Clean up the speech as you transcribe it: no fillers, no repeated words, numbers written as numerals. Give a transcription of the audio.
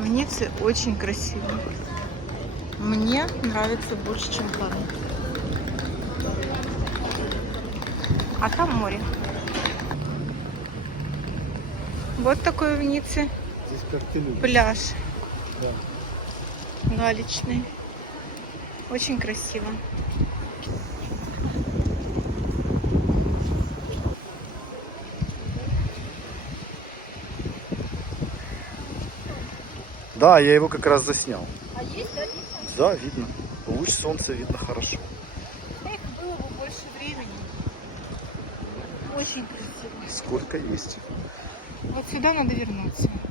В Ницце очень красиво. Мне нравится больше, чем Плано. А там море. Вот такой в Ницце Здесь как ты любишь. пляж Да. галечный. Очень красиво. Да, я его как раз заснял. А есть, да, видно? Да, видно. Луч солнца видно хорошо. Эх, было бы больше времени. Очень красиво. Сколько есть. Вот сюда надо вернуться.